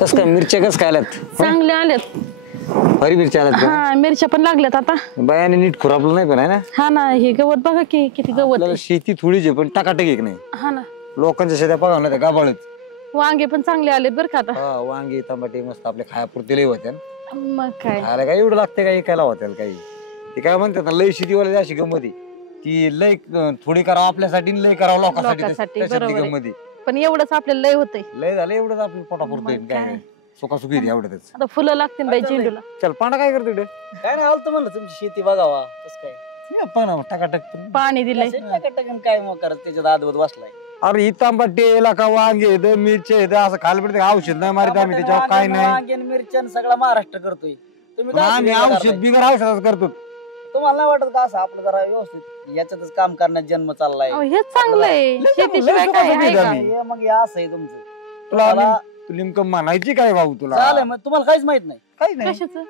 कस काय मिरच्या कस काय आल्यात? चांगले आलेत. हरी मिरच्या आल्यात का? हा मिरच्या पण लागल्यात आता. बायाने नीट खुरापलं नाही पण आहे ना? हा ना हे गवत बघा की किती गवत आपल्याला आहे. शेती थोडीच आहे पण टाकाटक एक नाही. हा ना लोकांच्या शेत्या बघा ना त्या गाबाळत. वांगे पण चांगले आलेत बरं का आता. हा वांगी टमाटे मस्त आपल्या खायापुरते लय होत्या. मग काय खायला काय एवढं लागते काय ऐकायला होत्याला काही. ते काय म्हणतात ना लय शेतीवाले अशी गंमती ती लय थोडी करावं आपल्यासाठी लय करावं लोकांसाठी, लोकांसाठी बरोबर आहे. गंमती. पण एवढंच आपल्याला लय होतंय. लय झालं एवढंच आपलं पोटापुरतंय मग काय काय? सुखासुखी एवढंच. आता फुलं लागतील बाई झेंडूला. चल पांडा काय करतो काय नाही आलतो म्हणलं तुमची शेती बघावा कसं काय पाना टाकाटक. पाणी दिलंय. टकटकन काय मग करत त्याच्यात आदवत बसलाय. अरे ही तांबटे का वांगे येत मिरच्या येत असं खायला पडते औषध नाही मारित आम्ही त्याच्यावर काय नाही. वांग्यान मिरच्यान सगळा महाराष्ट्र करतोय. तुम्ही पण काय आम्ही वेगळं औषध करताय? बिगर औषधाच करतो. तुम्हाला नाही वाटत का असं आपलं जरा व्यवस्थित याच्यातच काम करण्यात जन्म चाललाय. अहो, हेच चांगलंय. लय शेतीशिवाय काय आहे का? आम्ही. हे मग हे असं आहे तुमचं. तुला मला- तू नेमकं म्हणायची काय भाऊ तुला? चालेल मग तुम्हाला काहीच माहित नाही. काही नाही. कशाचं?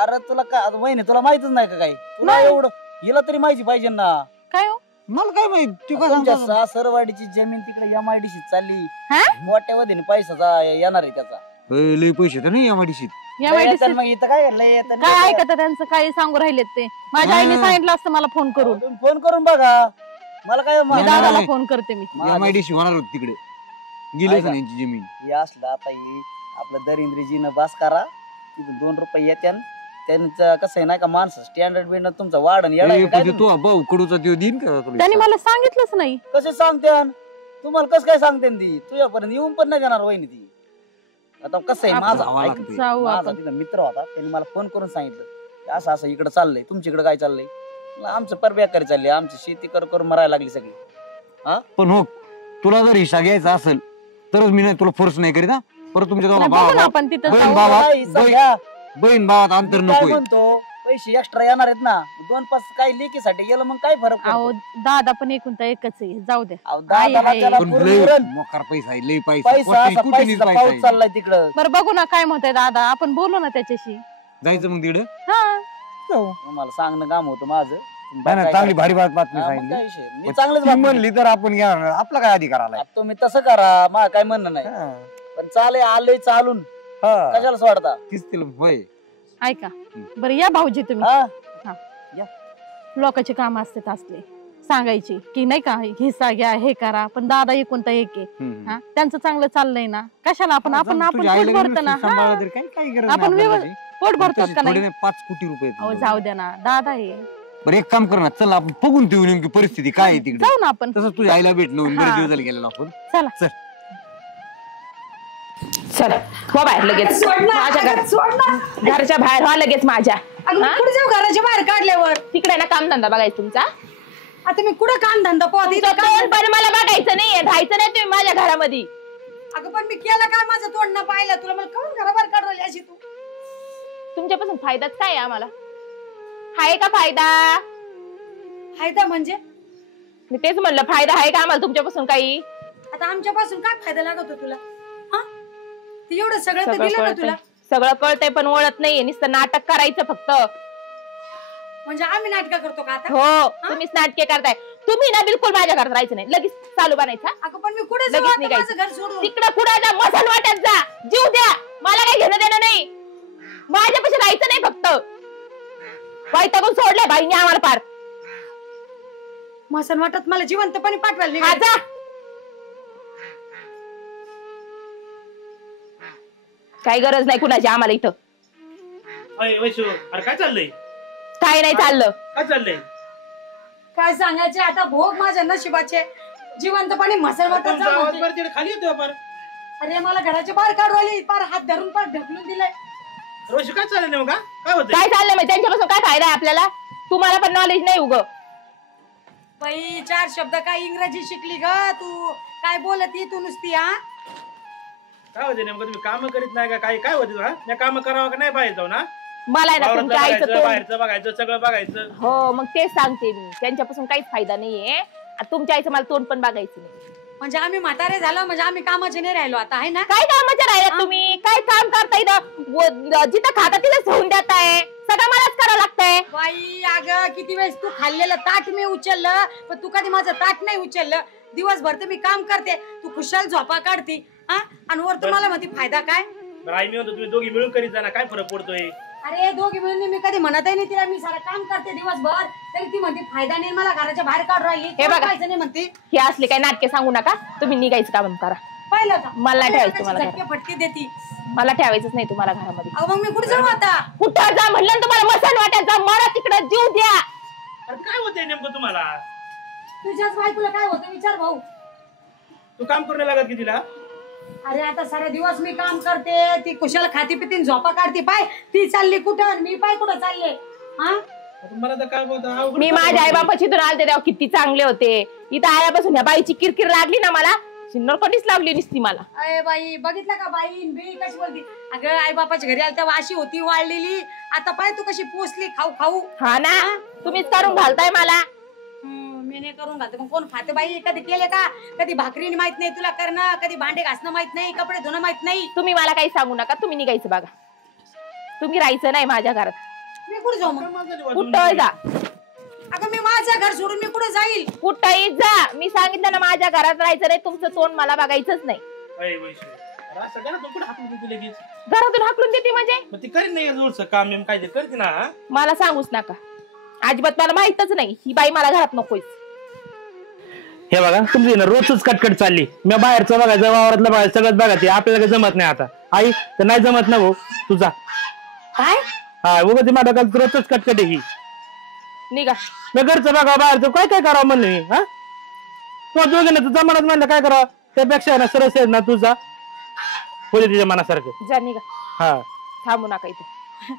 अरे तुला काय वहिनी तुला माहितच नाही का काही तुला नाही. एवढं हिला तरी माहिती पाहिजे ना. काय हो? मला काय माहित तू काय तुमच्या सांगतो? सासरवाडीची जमीन तिकडे MIDC चालली. हा? मोठ्या वधीने पैसा येणार आहे त्याचा. लय पैसे तर नाही एमआयडीसीत. या लय माहिती येताना मग इथं काय लय येताना काय ऐकत त्यांचं काही सांगू राहिलेत ते. माझ्या आईने सांगितलं असतं मला फोन करून. तुम्ही फोन करून बघा मला काय मी नाही, दादाला नाही. फोन करते मी. एमआयडीसी होणार होती तिकडे गेलीच ऐका. नाही यांची जमीन. हे असलं आता हे आपलं दरिंद्रीजीनं बास करा तिथून 2 रुपये येत्यान त्यांचं कसं आहे ना का माणसं स्टँडर्ड बिंड तुमचा वाढन येणार ए, काय पण तो भाऊ कडूचा देव देईन का तुला? त्यांनी मला सांगितलंच नाही. कसे सांगत्यान तुम्हाला कसं काय सांगते ती तुझ्यापर्यंत येऊन पण नाही देणार वहिनी ती. आता कसं आहे आपण माझा जावं ऐक, लागतंय. जाऊ माझा आपण. तिथं मित्र होता त्यांनी मला फोन करून सांगितलं की असं असं इकडे चाललंय तुमच्याकडे काय चाललंय. म्हणलं, आमचं परबेकारी चालली आमची शेती करून मरायला लागली सगळी. पण हो तुला जर हिस्सा घ्यायचा असेल तरच मी नाही तुला फोर्स नाही करीत हा. परत तुमच्या दोघा बघू ना भावा आपण तिथं बहीण जाऊ. भावा काय सध्या बहीण भावात अंतर मी काय नकोय. म्हणतो पैसे एक्स्ट्रा येणार आहेत ना 2-5 काही लेकीसाठी गेलं मग काय फरक अहो पडतो? दादा पण एकूण तर एकच आहे. जाऊ द्या. अहो, आई दादाला आहे. त्याला पण पुरून लय उरण. मोकार पैसा आहे लय पैसा पैसा कोटी- असा कोटीनीच पैसा पैसा पाऊस आहे. चाललाय तिकडं. बरं बघू ना काय म्हणतोय दादा. आपण बोलू ना त्याच्याशी. जायचं मग तिकडे हा तुम्हाला सांगणं काम होतं माझं. नाही नाही, चांगली भारी बातमी हा, मग सांगितली. काय विषय? मी पण चांगलंच ती बातमी म्हणली तर आपण घेणार नाही. आपला काय अधिकार आलाय? आता तुम्ही तसं करा मला काय म्हणणं नाही हा. पण चाले आलंय चालून हा. कशाला सोडता. तीच तिला होय. ऐका बरं या भाऊजी तुम्ही. हा लोकांचे काम असतात असले सांगायची की नाही का हिस्सा घ्या हे करा. पण दादा एकूण तर एक आहे. हम्म. हा, त्यांचं चांगलं चाललंय ना. कशाला आपण आपण आपण तुझ्या आईला पोट भरतो ना. व्यवस्थित सांभाळलं हा. तरी काही गरज आपण नाही व्यव- आपल्याला पोट त्याची. भरतात का थोडे नाही. नाही 5 कोटी रुपये अहो जाऊ द्या ना दादा आहे. बरं एक काम कर ना चल आपण बघून ठेवू नेमकी परिस्थिती काय आहे तिकडे. जाऊ ना आपण. तसं तुझ्या आईला भेटलो हा. बरेच दिवस झाले गेलेलो आपण. चला चल. चल हो बाहेर लगेच माझ्या घराच्या बाहेर व्हा लगेच माझ्या. हा? कुठे जाऊ घराच्या बाहेर काढल्यावर तिकडे ना काम धंदा बघायचा तुमचा. आता मी कुठं काम धंदा पोहत तुमचं तोंड पण मला बघायचं नाहीये राहायचं नाही तुम्ही माझ्या घरामध्ये. अगं पण मी केलं काय माझं तोंड न पाहिलं तुला मला काऊन घराबाहेर काढवली अशी तू. तुमच्यापासून फायदाच काय आहे आम्हाला? आहे का फायदा? फायदा म्हणजे मी तेच म्हणलं फायदा आहे का आम्हाला तुमच्यापासून काही? आता आमच्यापासून काय फायदा लागत हो तुला हा ते एवढं सगळं तर सगळं दिलं ना कळतंय तुला. सगळं कळतंय पण ओळख नाहीये नुसतं नाटक करायचं फक्त. म्हणजे आम्ही नाटकं करतो का आता. हो तुम्हीच नाटके करताय. तुम्ही ना बिलकुल माझ्या घरात राहायचं नाही लगेच चालू बनायचा. अगं पण मी कुठे जाऊ लगेच आता निघायचं. माझं घर सोडून. तिकडं कुठं जा मसन वाटत जा जीव द्या मला काही घेणं देणं नाही. माझ्यापाशी राहायचं नाही फक्त. वैतागून सोडलंय बाईने आम्हाला पार. मसन वाटत मला जिवंतपणे पाठवायला हा निघाली. जा. काही गरज नाही कुणाची आम्हाला इथं. अरे वैशू अरे काय चाललंय काय नाही चाललं. काय चाललंय काय सांगायचे आता भोग माझ्या नशिबाचे जिवंतपणे मसन वाटत तुमचा जा आवाज म्हणते. बरं तिकडे खाली येतोय पार. अरे मला घराच्या बाहेर काढवायला पार हात धरून पार ढकलून दिलाय. वैशू काय चाललंय नेमका काय होतंय? काय चाललं म्हणजे त्यांच्यापासून काय फायदा आहे आपल्याला? तुम्हाला पण नॉलेज नाही उग. बाई 4 शब्द काय इंग्रजी शिकली ग तू. काय बोलती तू नुसती हा. काय होते नेमकं तुम्ही काम करीत नाही का काय काय होते हा मी काम करावं का नाही बाहेर जाऊन हा मला आहे ना वावरातलं तुमच्या आईचं बघायचं तोंड. बाहेरचं बघायचं सगळं बघायचं. हो मग तेच सांगते मी त्यांच्यापासून काहीच फायदा नाहीये. आता तुमच्या आईचं मला तोंड पण बघायचं नाही. म्हणजे आम्ही म्हातारे झालो म्हणजे आम्ही कामाचे नाही राहिलो आता आहे ना. काय कामाच्या राहिल्यात तुम्ही? काय काम करता इथं? जिथं खाता तिथंच ठेवून देताय. सगळं मलाच करावं लागतंय. बाई अगं किती वेळेस तू खाल्लेलं ताट मी उचललं पण तू कधी माझं ताट नाही उचललं. दिवसभर तर मी काम करते तू खुशाल झोपा काढती हा आणि वर तुम्हाला म्हणती फायदा काय. बरं आई मी म्हणतो तुम्ही दोघी मिळून करीत जा ना, काय फरक पडतोय? अरे दोघी मिळून मी कधी म्हणतही नाही तिला, मी सारं काम करते दिवसभर, तरी ती म्हणते फायदा नाही, मला घराच्या बाहेर काढून राहिली, हे बघा. पाहायचं नाही म्हणते. हे असले काही नाटके सांगू नका, तुम्ही निघायचं काम करा. पाहिलं का मला ठेवायचं तुम्हाला झटके फटके देती. मला ठेवायचंच नाही तुम्हाला घरामध्ये. अहो मग मी कुठे जाऊ आता? कुठं जा म्हणलं ना तुम्हाला, मसन वाट्यात जा, मला तिकडं जीव द्या. अरे काय होतंय नेमकं तुम्हाला? तुझ्याच बायकोला काय होतं विचार भाऊ. तू काम करू नाही लागत की तिला? अरे आता सारे दिवस मी काम करते, ती कुशाला खाती पिती झोपा काढते, पाय ती चालली कुठं, मी पाय कुठं चालले. हा आता मला तर काय बोलतो, मी माझ्या आई बापाची इथून आलते तेव्हा किती चांगले होते. इथं आल्यापासून या बाईची किरकिर लागली ना मला, नरकटीच लागली नुसती मला. अरे बाई बघितलं का बाई बी कशी बोलती. अगं आई बापाच्या घरी आली तेव्हा अशी होती वाळलेली, आता पाय तू कशी पोचली खाऊ खाऊ. हा ना, तुम्हीच करून घालताय मला. मी नाही करून घालते, मग कोण खाते बाई? कधी केले का? कधी भाकरीने माहित नाही तुला करणं, कधी भांडे घासणं माहित नाही, कपडे धुणं माहित नाही. तुम्ही मला काही सांगू नका, तुम्ही निघायचं बघा. तुम्ही राहायचं नाही माझ्या घरात. मी कुठे जाऊ मग? कुठं जा, अगं मी माझं घर सोडून मी कुठे जाईल? कुठंही जा. मी सांगितलं ना माझ्या घरात राहायचं नाही, तुमचं तोंड मला बघायचंच नाही. असं करा, तू कुठे हाकलून देते लगेच? घरातून हाकलून देते म्हणजे? मग ती करीन नाही जोरचं काम एम काय ते करते ना. मला सांगूच नका अजिबात, मला माहितच नाही ही बाई मला घरात नकोय. हे बघा तुमची ना रोजच कटकट चालली. मी बाहेरचं बघायचं, वावरातलं बघायचं, सगळं बघायचं, आपल्याला काही जमत नाही. आता आई तर नाही जमत ना भाऊ तुझा. काय हा उगा ती माझ्या रोजच कटकट आहे ही. निघा. मी घरचं बघा बाहेरचं काय काय करावं म्हणलं मी. हा तुला दोघे ना तू जमानत म्हणलं काय करावं, त्यापेक्षा ना सरस आहे ना तुझा होते तिच्या मनासारखं. जा निघा, हा थांबू नका इथे.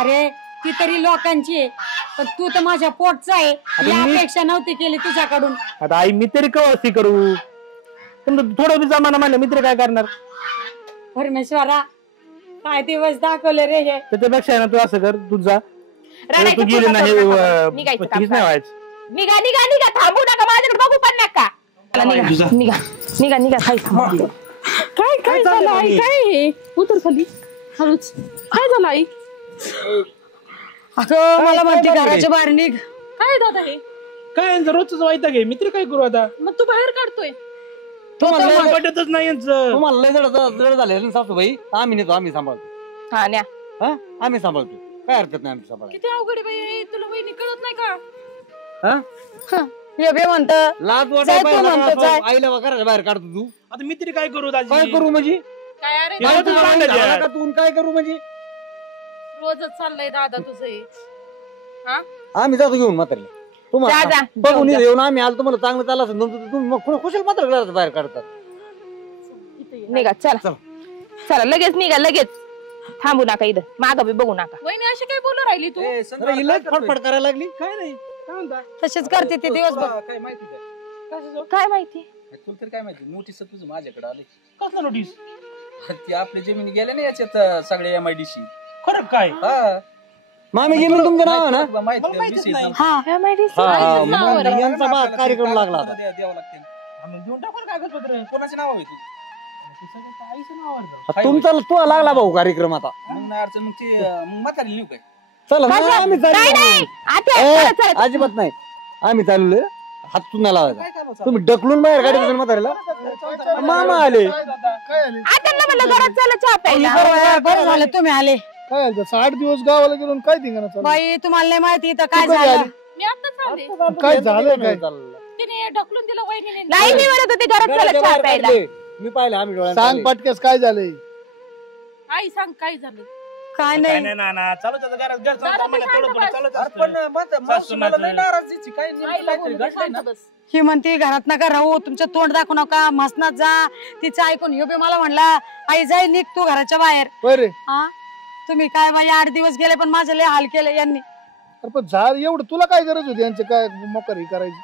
अरे ती तरी लोकांची आहे, पण तू तर माझ्या पोटचा आहे. मी- ही अपेक्षा नव्हती केली तुझ्याकडून. आता आई मी तरी कवस्ती करू, पण थोडं बी जमाना म्हणलं मी तरी काय करणार. परमेश्वरा काय दिवस दाखवले रे हे. त्याच्यापेक्षा ना तू असं कर, तुझा रडायचं तू गेली पुढचं नाही करू नका. निघायचं काम नाही करा. व्हायचं. निघा निघा निघा, थांबू नका, माझ्याकडे बघू पण नका. चला, निघा निघा निघा निघा. काय काय झालं आई? काय उतर खाली हळूच. काय झालं आई? अगं मला म्हणते काय घराच्या बाहेर निघ. काय दादा हे? काय यांचं रोजच वाईट घे, मी तरी काय करू आता. मग तू बाहेर काढतोय? तुम्हाला पटतच नाही यांचं. तुम्हाला लय जड झाले ना सासूबाई, आम्ही नेतो, आम्ही सांभाळतो. हा न्या. हा आम्ही सांभाळतो, काय हरकत नाही, आम्ही सांभाळतो. किती अवघड आहे बाई, तुला वहिनी कळत नाही का? हा हे बे म्हणत लाज जाय तू म्हणतो, वाटायला जाय. आईला घराच्या बाहेर काढतो तू. आता मी तरी काय करू दाजी? काय करू म्हणजे? काय अरे हे रोजच तुझा भांडण झाला आहे. का तू? काय करू म्हणजे? रोजच चाललंय दादा तुझं हे. हा आम्ही जातो घेऊन म्हातारी. जा, तुम्हाला जा, बघून घेऊन जा. येऊन आम्ही आलो, तुम्हाला चांगलं चाललं असेल नंतर तुम्ही मग खुशाल मात्र घराच्या बाहेर काढतात. निघा चला चला. चला लगेच निघा, लगेच. थांबू नका इथं, मागं बी बघू नका. वहिनी अशी काय बोलू राहिली तू? अरे ही लय फडफड करायला लागली. काय नाही, काय म्हणता? तसेच करते ते दिवसभर. काय माहिती काय काय माहिती? तुला तरी काय माहिती नोटीस तुझं माझ्याकडे आले. कसलं नोटीस? ती आपल्या जमिनी गेल्या ना याच्यात सगळे MIDC. खरं काय? हा मामी गेली तुमचं नाव आहे ना? तुला माहिती मला माहितीच विषय नाही. नव्हता. हा काय माहिती? हा, हा, नाव मग बरं. यांचा बा आपल्याला कार्यक्रम ते लागला आता. कागदपत्र द्यावं लागतील. हा, मग देऊन टाकू ना कागदपत्र. कोणाचे नाव आहे तू? ते सगळं त्या आईचं नावावर जाऊ. तुमचा तो लागला भाऊ कार्यक्रम आता. मग नाही अडचण मग ती मग म्हातारी लिहू काय? चला काय ना, आम्ही नाही चाललो. नाही आता ए, चला, चला. अजिबात नाही, आम्ही चाललोय. हात पुन्हा लावायचा. काय करायचं? तुम्ही ढकलून बाहेर काढायचं म्हातारीला. मामा आले. आता ना म्हणलं घरात चला चहा प्यायला. बरं झालं तुम्ही आले. काय झालं? 8 दिवस गावाला गेलो आणि काय धिंगाणा चालू? बाई तुम्हाला नाही माहिती इथं काय तू कधी झालं. आली? मी आताच आले. काय झालं काय? तिने ढकलून दिलं वहिनीने. नाही मी म्हणत होते घरात चला घराच्या चहा बाहेर प्यायला. काढले. मी पाहिलं, आम्ही डोळ्यांनी सांग पाहिले. पटकेस काय झालंय? आई सांग काय झालं? काय काय नाही नाही ना ना, चालूच आता घरात घर दादा, सांगतो, तू थोडं शांत थोडं बस. चालूच अरे पण असतं. मावशी मला सासूनाचं. लय नाराजीची काय नेमकं आईला काहीतरी बोलू दे, घडलंय ना. शांत बस. ही म्हणते घरात नका राहू, तुमचं तोंड दाखवू नका, मसनात जा. तिचं ऐकून ह्यो बी मला म्हणला आई जाई निघ तू घराच्या बाहेर. बरे हा तुम्ही काय बाई 8 दिवस गेले पण माझं लय हाल केले यांनी. अरे पण झाड एवढं तुला काय गरज होती यांचं काय मोकरी करायची?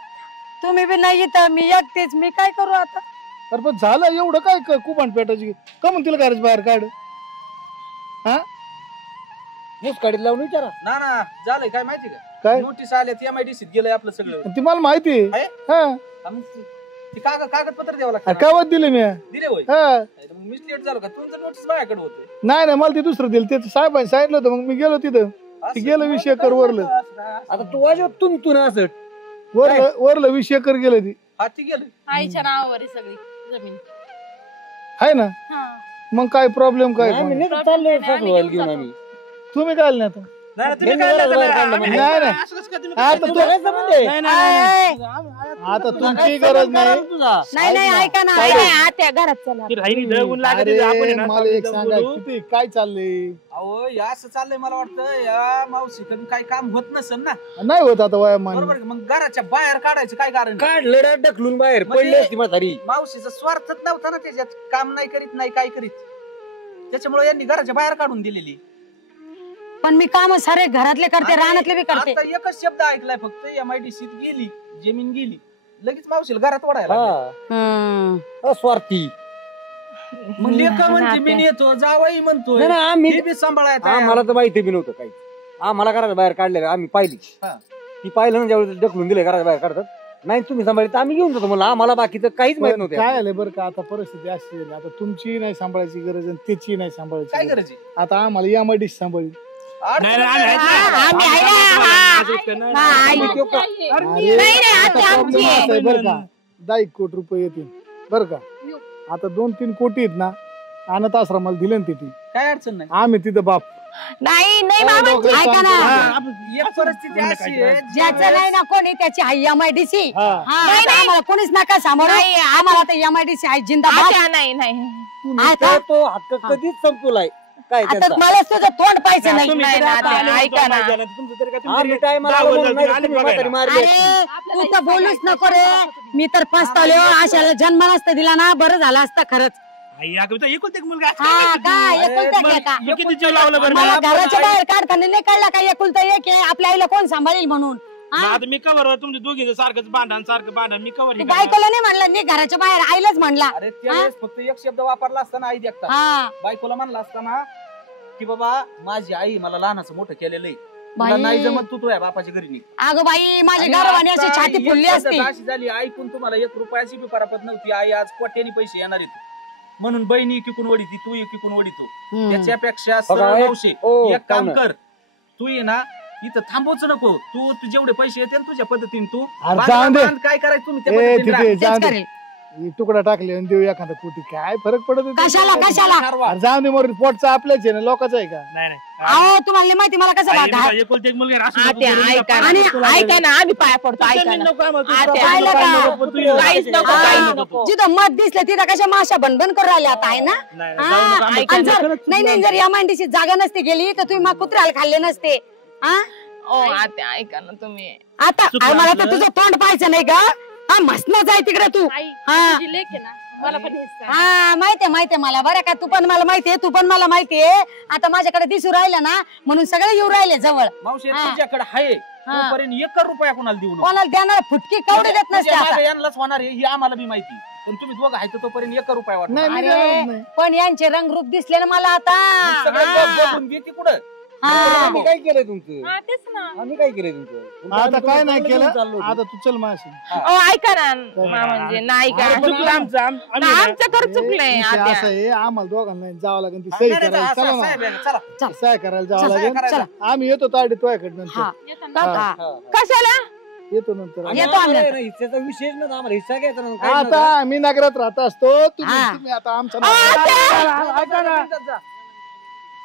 तुम्ही बी नाही इथं, मी एकटीच, मी काय करू आता? अरे पण झालं एवढं काय कुपण पेटायची का म्हणून तिला घराच्या बाहेर काढ? हा मुस काढीत लावून विचारा. ना ना झालंय काय माहिती का? काय? नोटीस आल्यात MIDC गेलंय आपलं सगळं. आणि ती मला माहिती आहे. आहे? हा हा, मग ती कागदपत्र द्यावं अरे लागतं. काय वाद दिले मी? दिले होय. हा मग मीच लेट झालो का? तुमचं नोटीस माझ्याकडे होतं. नाही नाही मला ते दुसरं दिलं, ते साहेबांनी सांगितलं होतं, मग मी गेलो तिथं. ते गेलं 20 एकर वरलं. आता तू वाजव तुन असं. वरलं 20 एकर गेलं ती. हा ती गेलं. आईच्या नावावर आहे सगळी जमीन. आहे ना? हा मग काय प्रॉब्लेम काय आम्ही नाही चाललोय सासूबाईला घेऊन आम्ही. तुम्ही काय नाही आता नाही, तुम्ही यांनी काय घराच्या नाही बाहेर आता? काढलं म्हणजे. नाही, नाही. असं कसं काय तुम्ही आता करता? तू- काय संबंध आहे? नाही, नाही, नाही. आता तुमची गरज नाही तुझा नाही नाही ऐका ना काय? ऐका. आत्या घरात चला ती राहिली दळगुण लागत अरे आहे, आपण आहे ना, मला एक जाऊन सांगा बोलू. किती काय चाललंय अहो या असं चाललंय मला वाटतं या मावशीकडून काही काम होत नसेल ना नाही होत आता वयामान बरोबर आहे का? मग घराच्या बाहेर काढायचं काय कारण काढलं ढकलून बाहेर म्हणजे- पडली असती म्हातारी. मावशीचा स्वार्थच नव्हता ना त्याच्यात काम नाही करीत नाही काय करीत त्याच्यामुळे यांनी घराच्या बाहेर काढून दिलेली पण मी काम सारे घरातले करते आणि रानातले बी करते. आता एकच शब्द ऐकलाय फक्त MIDC गेली जमीन गेली लगेच मावशीला घरात ओढायला लागले. हा स्वार्थी. मग लेका म्हणजे मी येतो जावाई म्हणतोय नाही, नाही, आम्ही हे बी सांभाळायचं आम्हाला तर माहिती बी नव्हतं काही. आम्हाला घराच्या बाहेर काढलेलं आम्ही पाहिली. हा. ती पाहिलं ना ज्यावेळेस ढकलून दिले घराच्या बाहेर काढतात. नाही तुम्ही सांभाळले तर आम्ही घेऊन जातो म्हणलं. आम्हाला बाकीचं काहीच माहित नव्हतं. काय आलंय बरं का आता परिस्थिती अशी आहे, आता तुमची नाही सांभाळायची गरज आणि त्याची नाही काय सांभाळायची गरज. करायची आता आम्हाला यामध्ये सांभाळी नाही, नाही, आम्ही आहेत ना. आम्ही आहे ना, हा. हा, आई. तो का- अरे, नाही, आता आत्या problem आमची आहे. असा आहे बरं का 10 कोटी रुपये येतील बरं का. आता 2-3 कोटी आहेत ना अनाथ आश्रमाला दिले ना तिथे. काय अडचण नाही आम्ही तिथं बाप नाही नाही काय मामा डोक्याला ऐका ताण ना. करून- एक परिस्थिती अशी आहे ज्याचं नाही ना कोणी त्याची आई MIDC. हा. नाही, नाही. आम्हाला कोणीच नका समोर नाही, आम्हाला तर MIDC आहे जिंदाबाद. आत्या नाही नाही तुम्ही आता- तर तो हक्क कधीच संपवलाय काय आता त्यांचा. मला तुझं तोंड पाहिजे नाही. तुम्ही नाही, जर आता नाही, आले नाही, नव्हतं, ऐका ना. माहिती झालं, तुमचं तरी काय तुम्ही आम्ही तरी टायमाला दहा आलो बोललो, म्हणून नाही तुम्ही आले तुम्ही म्हातारी बघायला. मारली असती. अरे तू तर बोलूच नको रे. मी तर पस्तावले अशाला जन्म नसता दिला ना बरं झालं असतं खरंच. आई, अगं, तो एकुलता एक मुलगा असं हा काय करतो काय तू? एकुलता मग एक का? तू किती जीव लावला बरं मला मला? घराच्या बाहेर काढताना नाही कळला का एकुलता एक आहे आपल्या आईला कोण सांभाळेल म्हणून. मग हा? आता मी कवर तुमच्या दोघींचं सारखंच सारखं भांडण मी कवर ते बायकोला नाही म्हणलं मी घराच्या बाहेर आईलाच म्हणला. अरे त्यावेळेस फक्त एक शब्द वापरला असताना आई देखता हा बायकोला म्हणला असताना की बाबा माझी आई मला लहानाचं मोठं केलेलं आहे बाई. तुला नाही जमत तू तुझ्या बापाच्या घरी निघ. अगं बाई माझी आणि घरवाणी अशी आता छाती एक फुलली पद्धत असती. अशी झाली ऐकून तुम्हाला 1 रुपयाची बी परापत नव्हती आई आज कोट्यानी पैसे येणार आहेत म्हणून बहिणी किकून वडीती तू किकून वडीतो हम्म. त्याच्यापेक्षा बघा, सरळ एक- मावशी ओ, एक काम पाहुणं. कर तू ये ना इथं थांबवच नको तू जेवढे पैसे येते तुझ्या पद्धतीने तू अरे बांध- जाऊन दे. बांध, काय करायचं तुम्ही त्या ए पद्धतीने तिथे राहा. तेच जाऊन दे. करेल. ही तुकडा टाकले आणि देऊ एखादा कोटी काय फरक पडत होता? कशाला कशाला ठरवा. अरे जाऊन दे मोर पोटचा आपल्याच आहे ना लोकांचा आहे का. नाही नाही अहो तुम्हाला नाही माहिती मला कसं आई, भाग मी एकुलता एक मुलगा आहे, असं नको आत्या करू, मी ऐका पाय आणि पडतो तुला. ऐका ना आम्ही पाया पडतो ऐका जमीन ना नको आम्हाला, तू आत्या, पाय पाहिलं नको, का? नको, तू काहीच नको हा. काही नको जिथं मत दिसलं तिथं कशा माशा बनबन करून राहिल्या आता आहे ना. नाही, हा, जाऊ नका, आम्ही आणि जर- खरंच नाही नाही जर या मांडीची जागा नसती गेली तर तुम्ही मग कुत्र्याला खाल्ले नसते. हा ओ आत्या ऐका ना तुम्ही आता चुकलं मला तर आपलं. तुझं तोंड पाहायचं नाही का. हा मसनच आहे तिकडे तू. आई हा. तुझी लेक आहे ना मला पण हिस्सा आहे. हा माहितीये मला बरं का तू पण मला माहितीये तू पण मला माहितीये. आता माझ्याकडे दिसू राहिलं ना म्हणून सगळे येऊ राहिले जवळ. मावशी हा. तुझ्याकडे आहे हा. तोपर्यंत 1 रुपया कोणाला देऊ नको कोणाला देणार फुटकी कवडी देत नसते तुझ्या आता. मागे यांनाच होणार आहे ही आम्हाला बी माहिती पण तुम्ही दोघं आहे तोपर्यंत 1 रुपया वाटणार नाही, मी अरे देणार नाही. पण यांचे रंगरूप दिसले ना मला आता. सगळं हा. बघून घे की कुठं हा. आम्ही काय केलंय तुमचं. हा, तेच ना. आम्ही काय केलंय तुमचं. आता काय नाही चांगलं केलं घेऊन चाललो होतो. आता तू चल माशी. ओ ऐका ना म्हणजे नाही का अरे, पण चुकलं आमचं, आम्ही ना- आमचं कर चुकलंय विषय आत्या असा आहे आम्हाला दोघांना जावं लागेल ती हा, सही नाही, नाही, करायला असं- चला असं आहे, ना चला सही करायला जावं चला, लागेल. करायला. आम्ही येतो ताडी तुझ्याकडे नंतर हा. येताना. हा. कशाला येतो नंतर आणि येतो आम्ही. आम्हाला ना हिस्साचा विशेष ना आम्हाला हिस्सा घ्यायचा ना काहीच आता नव्हतं. आम्ही नगरात राहत असतो तुम्ही हा. तुम्ही आता आमच्या ऐका ना.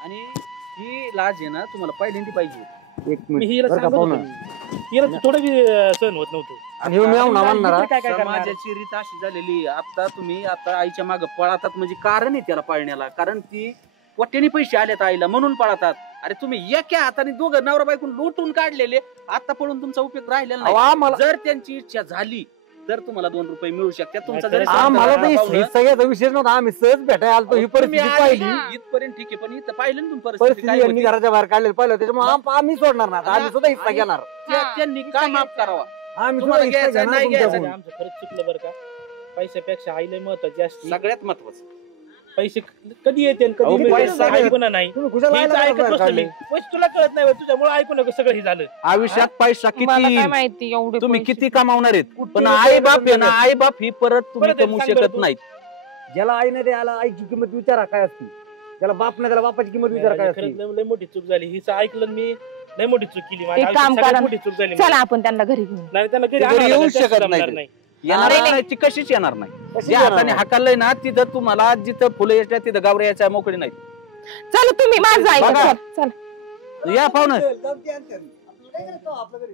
आणि ही लाज आहे ना तुम्हाला पहिल्यांदी पाहिजे एक मी मिनिट हिला बरं का सांगत पाहुणं. होतो. हिला थोडं बी सहन होत नव्हतं. आणि ह्यो म्याव ना म्हणणारा काय काय करणार? समाजाची रीत अशी झालेली आहे. आता तुम्ही आता आईच्या मागे पळतात म्हणजे कारण आहे त्याला पळण्याला कारण ती कोट्यानी पैसे आलेत आईला म्हणून पळतात. अरे तुम्ही एका हाताने दोघं नवरा बायकून लुटून काढलेले आता पळून तुमचा उपयोग राहिलेला अहो, नाही आम्हाला जर त्यांची इच्छा झाली तर तुम्हाला 2 रुपये मिळू शकतात तुमचा नाही, जरी खरंच. आम्हाला तर पाहुणं- हिस्सा घ्यायचा विशेष नव्हता. आम्ही सहज भेटायला आलतो ही तुम्ही परिस्थिती आले पाहिली. इथपर्यंत ठीक आहे पण इथं पाहिलं ना तुम्ही परिस्थिती परिस्थिती काय यांनी होती? घराच्या बाहेर काढलेलं पाहिलं त्याच्यामुळे आम्ही सोडणार ना आम्ही सुद्धा हिस्सा आणि- घेणार. त्यांनी काय माफ करावा आम्ही तुम्हाला सुद्धा हिस्सा घ्यायचा, घेणार नाही घ्यायचा. तुमच्याकडून. आमचं खरंच चुकलं बरं का पैशापेक्षा आईला महत्वाची असते. सगळ्यात महत्वाचं पैसे कधी येते आणि अहो, कधी पैसा मिळते ऐकून नाही तुम्ही कुशाला हेच आला ऐकत घराच्या बसलो बाहेर मी. काढले? पैसे तुला कळत नाही तुझ्यामुळे ऐकू नको सगळं हे झालं. आयुष्यात पैसा मला किती काय माहिती एवढे तुम्ही पैसे. किती कमावणार आहेत कुठे पण रुपये आई बाप आहे ना मिळतात? आई बाप ही परत तुम्ही परत कमवू सांग बरं शकत तू. नाहीत ज्याला आईने द्यायला आईची किंमत विचारा काय असती. ज्याला बाप नाही त्याला बापाची किंमत विचारा काय असती. खरंच लय मोठी चूक झाली हिचं ऐकलं मी लय मोठी चूक केली माझ्या एक काम आयुष्यात सगळ्यात करा. मोठी चूक झाली चला आपण त्यांना घरी घेऊन नाही त्यांना घरी ते घरी आणावं येऊ लागेल, शकत जमणार नाही. येणार नाही, ती कशीच येणार नाही. ज्या हाताने हाकाललंय ना तिथं तुम्हाला जिथं फुलं येतात तिथं गावऱ्या यायच्या मोकळी नाही. चला तुम्ही माझं ऐका. बघा. चल या पाहुणं आपलं घरी